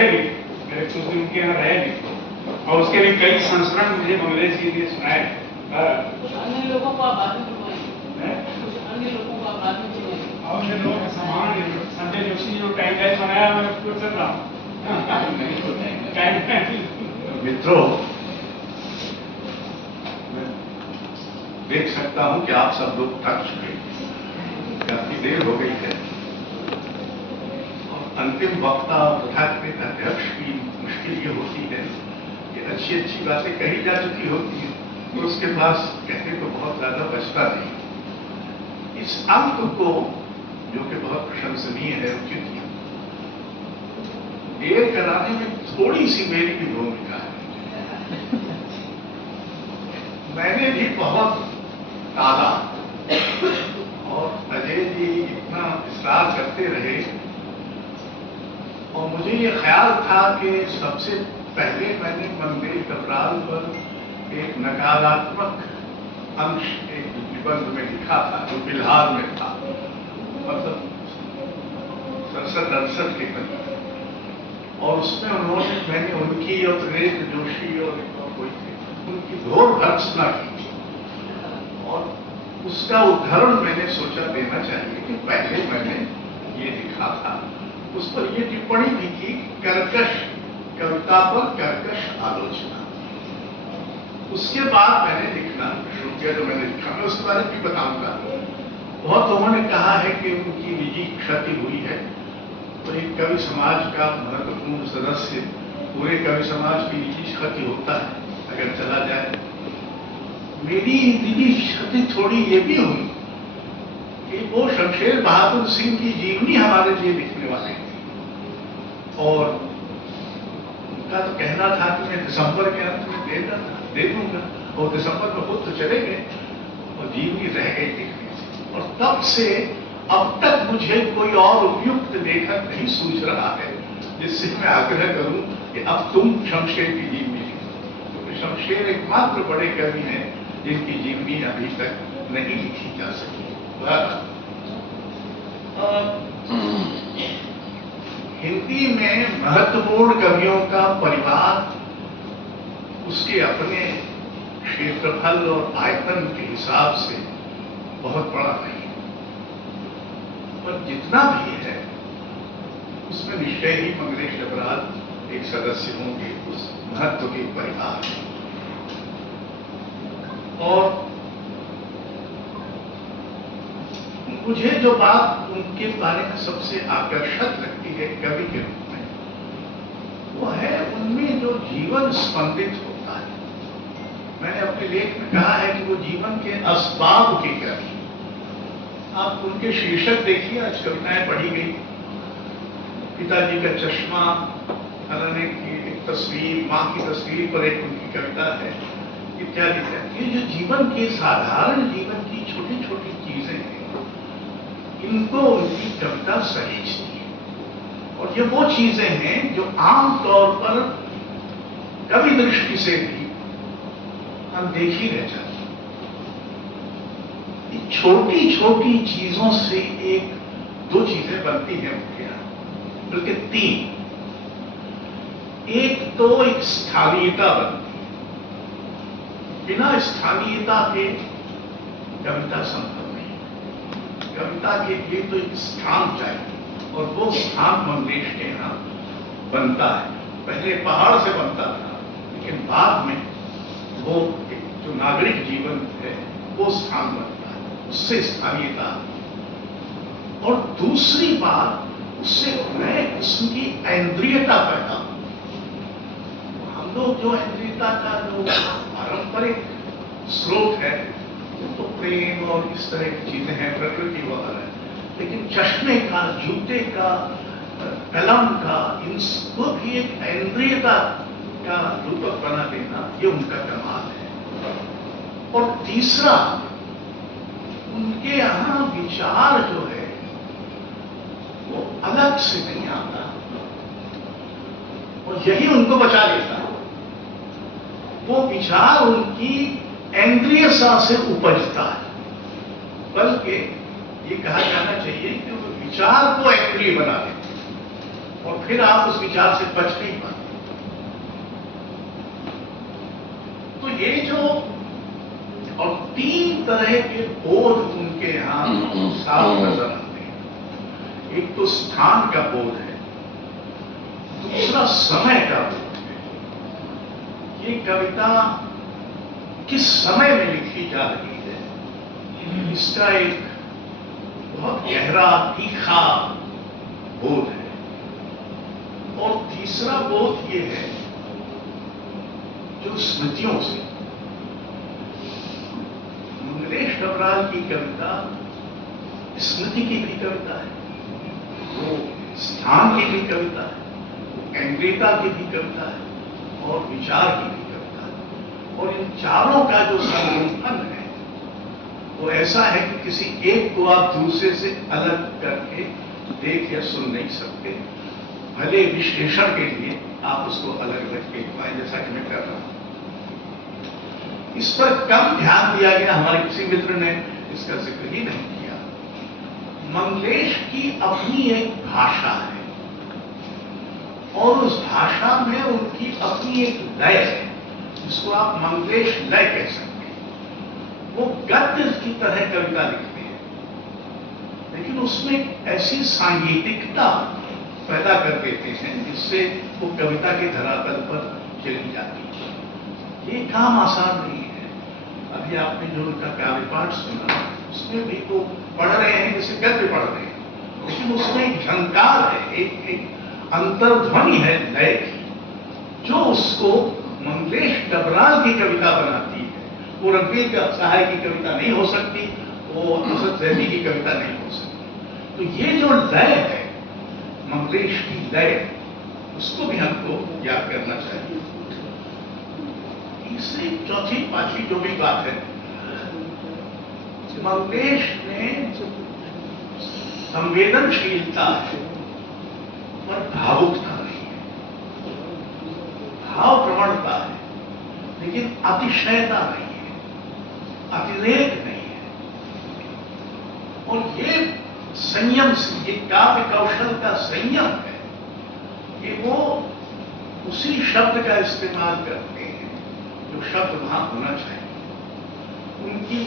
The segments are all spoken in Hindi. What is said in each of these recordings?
पढ़े भी, मेरे कुछ दिन उनके यहाँ रहे भी, और उसके भी कई संस्करण मुझे मंगलेश जी ने सुनाए। कुछ अन्य लोगों को आप बाद में सुनवाइए, कुछ अन्य लोगों को आप बाद में सुनवाइए। और मैं लोगों का समान संजय जोशी जो टाइम लाइन बनाया, मैं उसको चल रहा हूँ। मित्रों, मैं देख सकता हूं कि आप सब लोग थक चुके, काफी देर हो गई है, और अंतिम वक्ता तथाकथित अध्यक्ष की मुश्किल ये होती है कि अच्छी अच्छी बातें कही जा चुकी होती हैं, तो उसके पास कहने को बहुत ज्यादा बचता नहीं। इस अंक को, जो कि बहुत प्रशंसनीय है, उचित है, देर कराने में थोड़ी सी मेरी भी भूमिका है। मैंने भी बहुत टाला, और अजय जी इतना विस्तार करते रहे, और मुझे ये ख्याल था कि सबसे पहले मैंने मंगलेश डबराल पर एक नकारात्मक अंश एक निबंध में लिखा था, जो बिहार में था, मतलब 67-68 के करीब, और उसमें मैंने उनकी और दिनेश जोशी और कोई थे, उनकी घोर भर्त्सना की थी, और उसका उदाहरण मैंने सोचा देना चाहिए कि पहले मैंने ये लिखा था। उस पर ये टिप्पणी भी की, कर्कश कविता पर कर्कश आलोचना। उसके बाद मैंने लिखना शुरू किया, जो मैंने लिखा, मैं उसके बारे में भी बताऊंगा। बहुत लोगों ने कहा है कि उनकी निजी क्षति हुई है, तो एक कवि समाज का महत्वपूर्ण सदस्य, पूरे कवि समाज की निजी क्षति होता है अगर चला जाए। मेरी निजी क्षति थोड़ी ये भी हुई कि वो शमशेर बहादुर सिंह की जीवनी हमारे लिए लिखने वाले थे, और उनका तो कहना था कि मैं दिसंबर के अंत में दे दूंगा, और दिसंबर में खुद तो चले गए, और जीवनी रह गई लिखने से। और तब से अब तक मुझे कोई और उपयुक्त लेखक नहीं सूझ रहा है जिससे मैं आग्रह करूं कि अब तुम शमशेर की जीवनी लिखो, क्योंकि शमशेर एकमात्र बड़े कवि हैं जिनकी जीवनी अभी तक नहीं लिखी जा सकी। हिंदी में महत्वपूर्ण कवियों का परिवार उसके अपने क्षेत्रफल और आयतन के हिसाब से बहुत बड़ा नहीं, पर जितना भी है उसमें निश्चय ही मंगलेश डबराल एक सदस्य होंगे उस महत्व के परिवार में। और मुझे जो बात उनके बारे में सबसे आकर्षक लगती है कवि के रूप में, वो है उनमें जो जीवन स्पंदित होता है। मैंने अपने लेख में कहा है कि वो जीवन के असबाब के कवि। आप उनके शीर्षक देखिए, आज कविताएं पढ़ी गई, पिताजी का चश्मा, फलाने की एक तस्वीर, माँ की तस्वीर पर एक उनकी कविता है, इत्यादि इत्यादि। ये जो जीवन के साधारण जीवन की छोटी छोटी चीजें हैं, इनको उनकी कविता सहेजती है, और ये वो चीजें हैं जो आमतौर पर कवि दृष्टि से भी अनदेखी रह जाती। छोटी छोटी चीजों से एक दो चीजें बनती हैं उनके यहाँ, बल्कि तीन। एक तो एक स्थानीयता बनती है, बिना स्थानीयता के कविता संभव नहीं। कविता के लिए तो एक स्थान चाहिए, और वो स्थान मंगलेश के यहाँ बनता है। पहले पहाड़ से बनता था, लेकिन बाद में वो एक जो नागरिक जीवन है वो स्थान बनता है, उससे स्थानीयता। और दूसरी बात, उससे नए किस्म की ऐन्द्रियता पैदा हो। हम लोग जो ऐन्द्रियता का जो पारंपरिक स्रोत है तो प्रेम और इस तरह की चीजें हैं, प्रकृति वगैरह है, लेकिन चश्मे का, जूते का, कलम का, इनको भी एक ऐन्द्रियता का रूपक बना देना, ये उनका कमाल है। और तीसरा, उनके यहाँ विचार जो है वो अलग से नहीं आता, और यही उनको बचा लेता है। वो विचार उनकी इंद्रियता से उपजता है, बल्कि ये कहा जाना चाहिए कि वो विचार को इंद्रिय बना देते हैं। और फिर आप उस विचार से बच नहीं पाते। तो ये जो और 3 तरह के बोध उनके यहां साफ नजर आते हैं। एक तो स्थान का बोध है, दूसरा समय का बोध है। ये कविता किस समय में लिखी जा रही है, इसका एक बहुत गहरा तीखा बोध है। और तीसरा बोध ये है जो स्मृतियों से। मंगलेश डबराल की कविता स्मृति की भी कविता है, वो स्थान की भी कविता है, वो केंद्रीयता की भी कविता है और विचार की भी कविता है। और इन चारों का जो संगठन है वो ऐसा है कि किसी एक को आप दूसरे से अलग करके देख या सुन नहीं सकते, भले विश्लेषण के लिए आप उसको अलग अलग देख पाए, जैसा कि मैं कर रहा हूं। इस पर कम ध्यान दिया गया, हमारे किसी मित्र ने इसका जिक्र ही नहीं किया। मंगलेश की अपनी एक भाषा है और उस भाषा में उनकी अपनी एक लय है, जिसको आप मंगलेश लय कह सकते हैं। वो गद्य की तरह कविता लिखते हैं, लेकिन उसमें ऐसी सांगीतिकता पैदा कर देते हैं जिससे वो कविता के धरातल पर चली जाती है। ये काम आसान नहीं है। अभी आपने जो उनका काव्य पाठ सुना, उसमें भी वो पढ़ रहे हैं जैसे गद्य पढ़ रहे हैं, लेकिन उसमें एक झंकार है, एक अंतर्ध्वनि है लय की, जो उसको मंगलेश डबराल की कविता बनाती है। वो रघुवीर सहाय की कविता नहीं हो सकती, वो असद जैदी की कविता नहीं हो सकती। तो ये जो लय है, मंगलेश की लय, उसको भी हमको याद करना चाहिए। तीसरी, चौथी, पांचवी जो भी बात है, मंगलेश में संवेदनशीलता है पर भावुकता नहीं है, भाव प्रवणता है लेकिन अतिशयता नहीं है, अतिरेक नहीं है। और ये संयम से, ये काव्य कौशल का संयम है कि वो उसी शब्द का इस्तेमाल करते हैं जो शब्द वहां होना चाहिए। उनकी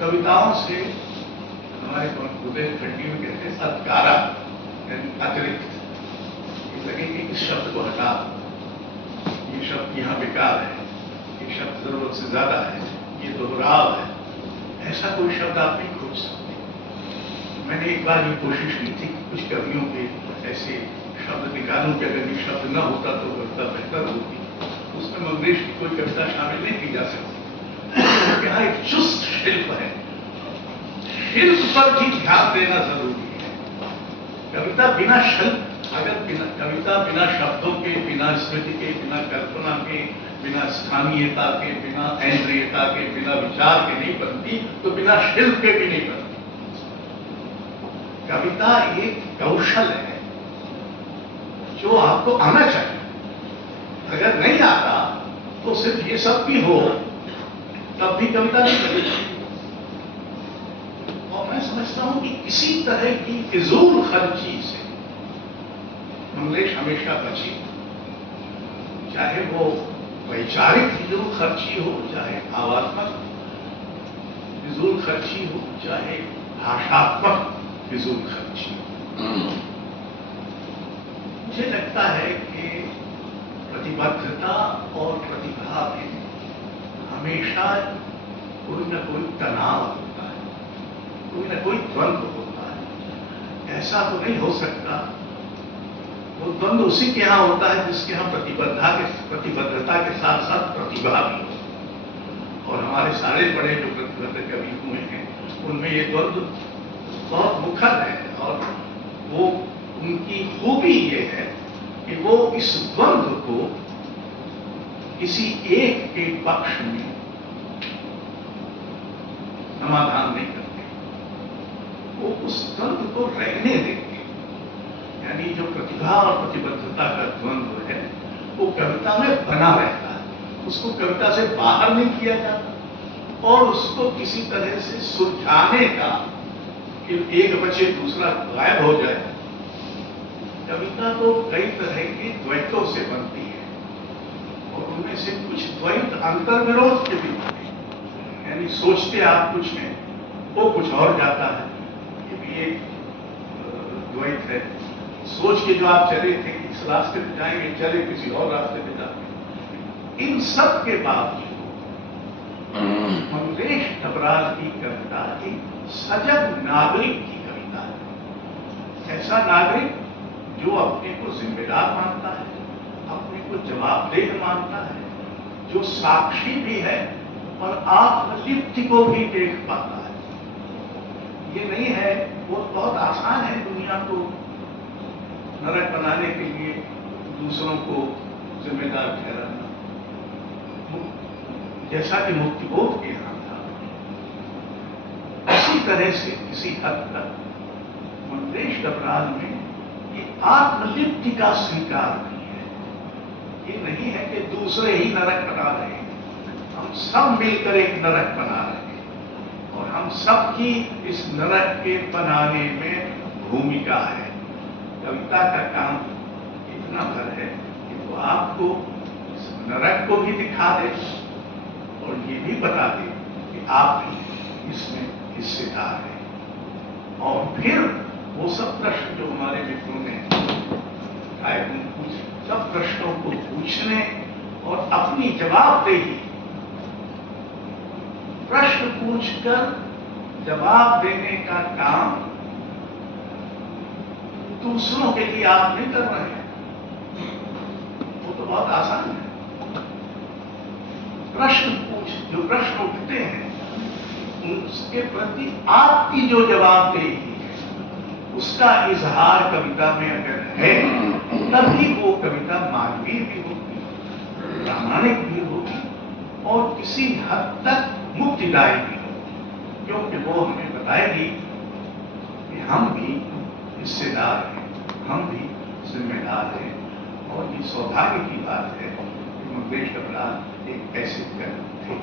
कविताओं से हमारे उदय खंडी में कहते हैं सत्कारा, यानी अतिरिक्त। ये लगे कि इस शब्द को हटा, ये शब्द यहाँ बेकार है, ये शब्द जरूरत से ज्यादा है, ये दोहराव है, ऐसा कोई शब्द आप नहीं खोज सकते। मैंने एक बार ये कोशिश की थी कि कुछ कवियों के ऐसे शब्द निकालूं कि अगर ये शब्द न होता तो कविता बेहतर होती। उसमें मंगलेश की कोई कविता शामिल नहीं की जा सकती। यहाँ एक चुस्त शिल्प है, शिल्प पर भी ध्यान देना जरूरी है। कविता बिना शिल्प, अगर कविता बिना शब्दों के, बिना स्मृति के, बिना कल्पना के, बिना स्थानीयता के, बिना ऐन्द्रियता के, बिना विचार के नहीं बनती, तो बिना शिल्प के भी नहीं बनती। कविता एक कौशल है जो आपको आना चाहिए। अगर नहीं आता तो सिर्फ ये सब भी हो तब भी कविता नहीं बनेगी। और मैं समझता हूं कि इसी तरह की फिजूल खर्ची से मंगलेश हमेशा बची, चाहे वो वैचारिक फिजूल खर्ची हो, चाहे भावात्मक फिजूल खर्ची हो, चाहे भाषात्मक फिजूल खर्ची। मुझे लगता है कि प्रतिबद्धता और प्रतिभा में हमेशा कोई न कोई तनाव होता है, कोई न कोई द्वंद्व होता है। ऐसा तो नहीं हो सकता, वो द्वंद्व उसी के यहां होता है जिसके यहां प्रतिबद्धता के साथ साथ प्रतिभा भी हो। और हमारे सारे बड़े जो प्रतिबद्ध कवि हुए हैं, उनमें ये द्वंद्व बहुत मुखर है। और वो उनकी खूबी ये है कि वो इस द्वंद्व को किसी एक के पक्ष में समाधान नहीं करते, वो उस द्वंद्व को रहने देते। यानी जो प्रतिभा और प्रतिबद्धता का द्वंद्व है वो कविता में बना रहता है, उसको कविता से बाहर नहीं किया जाता और उसको किसी तरह से सुलझाने का कि एक बचे दूसरा गायब हो जाए, कविता तो कई तरह के द्वैतों से बनती है और उनमें से कुछ द्वैत अंतर्विरोध के भी बनते हैं, यानी सोचते आप कुछ में वो कुछ और जाता है। ये भी एक द्वैत है। सोच के जो आप चले थे कि इस रास्ते पे जाएंगे, चले किसी और रास्ते पे जाते। इन सब के बावजूद मंगलेश डबराल की कविता एक सजग नागरिक की कविता है। ऐसा नागरिक जो अपने को जिम्मेदार मानता है, अपने को जवाबदेह मानता है, जो साक्षी भी है और आत्मलिप्ति को भी देख पाता है। ये नहीं है, वो बहुत आसान है दुनिया को नरक बनाने के लिए दूसरों को जिम्मेदार ठहराना, जैसा कि मुक्तिबोध के यहां था। इसी तरह से किसी हद तक मंगलेश डबराल में ये आत्मलिप्ति का स्वीकार नहीं है। ये नहीं है कि दूसरे ही नरक बना रहे हैं, हम सब मिलकर एक नरक बना रहे हैं और हम सबकी इस नरक के बनाने में भूमिका है। कविता का काम इतना भर है कि वो आपको इस नरक को भी दिखा दे और ये भी बता दे कि आप भी इसमें हिस्सेदार हैं। और फिर वो सब प्रश्न जो हमारे मित्रों ने सब प्रश्नों को पूछने और अपनी जवाबदेही, प्रश्न पूछकर जवाब देने का काम दूसरों के लिए आप नहीं कर रहे हैं, वो तो बहुत आसान है। जो प्रश्न उठते हैं उसके प्रति आपकी जो जवाबदेही है उसका इजहार कविता में अगर है तभी वो कविता मानवीय भी होगी, प्रामाणिक भी होगी और किसी हद तक मुक्तिदायी भी होगी, क्योंकि वो हमें बताएगी कि हम भी हिस्सेदार हैं, हम भी जिम्मेदार हैं। और ये सौभाग्य की बात है कि मंगलेश डबराल एक ऐसे कवि थे।